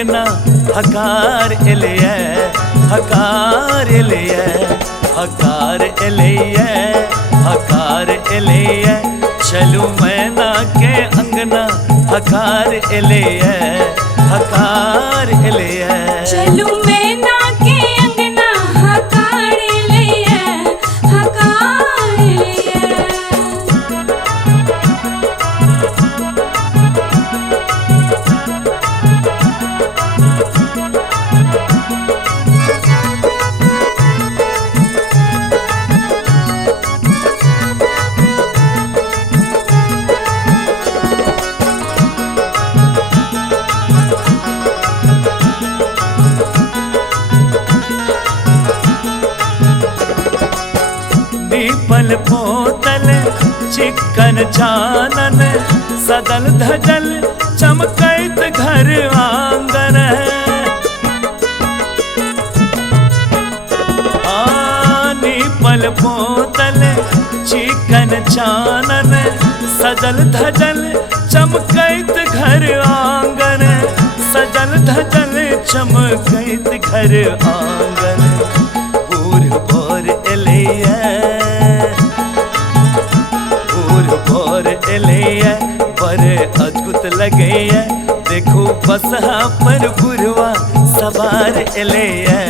अंगना हकार एलिए हकार एलिए हकार एलिए हकार एलिए चलू मैना के अंगना हकार एलिए हकार एलिए चलू मैना के अंगना हकार एलिए हकार एलिए दीपल पोतल चिक्कन चानन सदल धजल चमकैत घर आंगन दीपल पोतल चिक्कन चानन सजल धजल चमकैत घर आंगन सजल धजल चमकैत घर आंगन बूढ़ बोर एलिए एलिए बड़े अद्भुत लगे देखो बसहा पर बुरवा सवार एलिए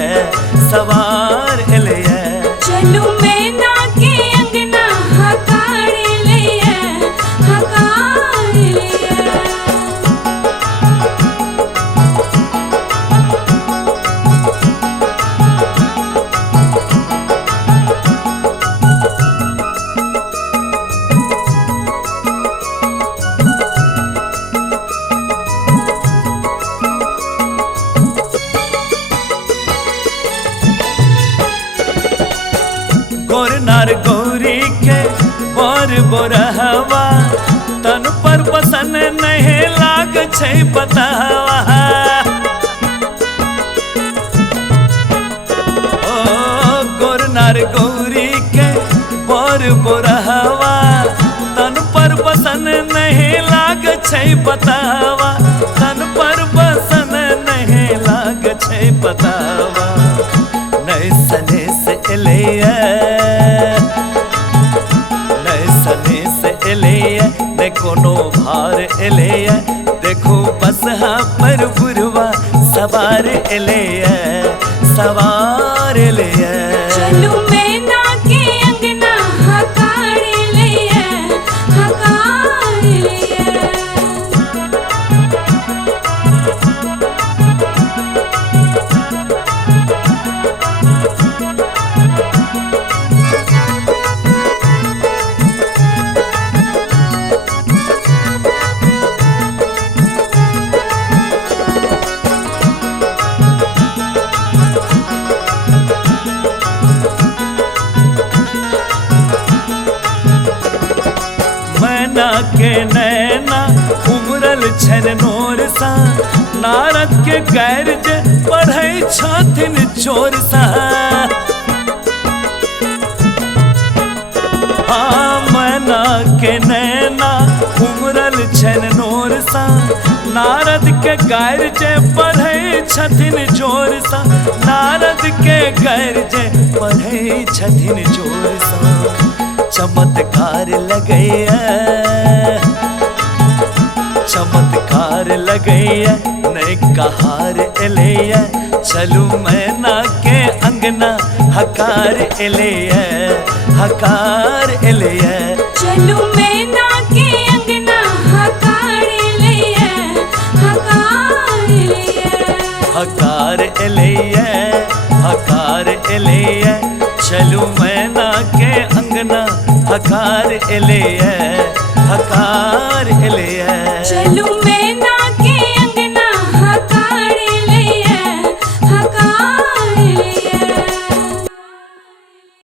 सवार एलिए चलू मैना के अंगना हकार एलिए हकार एलिए गोरनार गौरी के बोर बोरहवा तन पर बसन नहीं लाग छै बतावा ओ गोरनार गौरी के बोर बोरहवा तन पर बसन नहीं लाग छै बतावा तन पर बसन नहीं लाग छै बतावा नहीं सने से एलिए ने कोनो भार एलिए देखो बसहा पर बुरवा सवार एलिए सवार एलिए चलू मैना के अंगना हकार एलिए हकार एलिए मैना के नैना उमरल छन नोर सा नारद के गैरज पढ़ै छथिन चोर सा मैना के नैना उमरल छन नोर सा नारद के गैरज पढ़ै छथिन चोर सा नारद के गैरज पढ़ै छथिन चोर सा चमत्कार लगैया चमत्कार लगैया नहीं कहार एलिए चलू मैना के अंगना हकार एलिए हकार एलिए चलू मैना के अंगना हकार एलिए हकार एलिए हकार एलिए हकार एलिए चलू मैना के अंगना हकार एलिए हकार एलिए चलू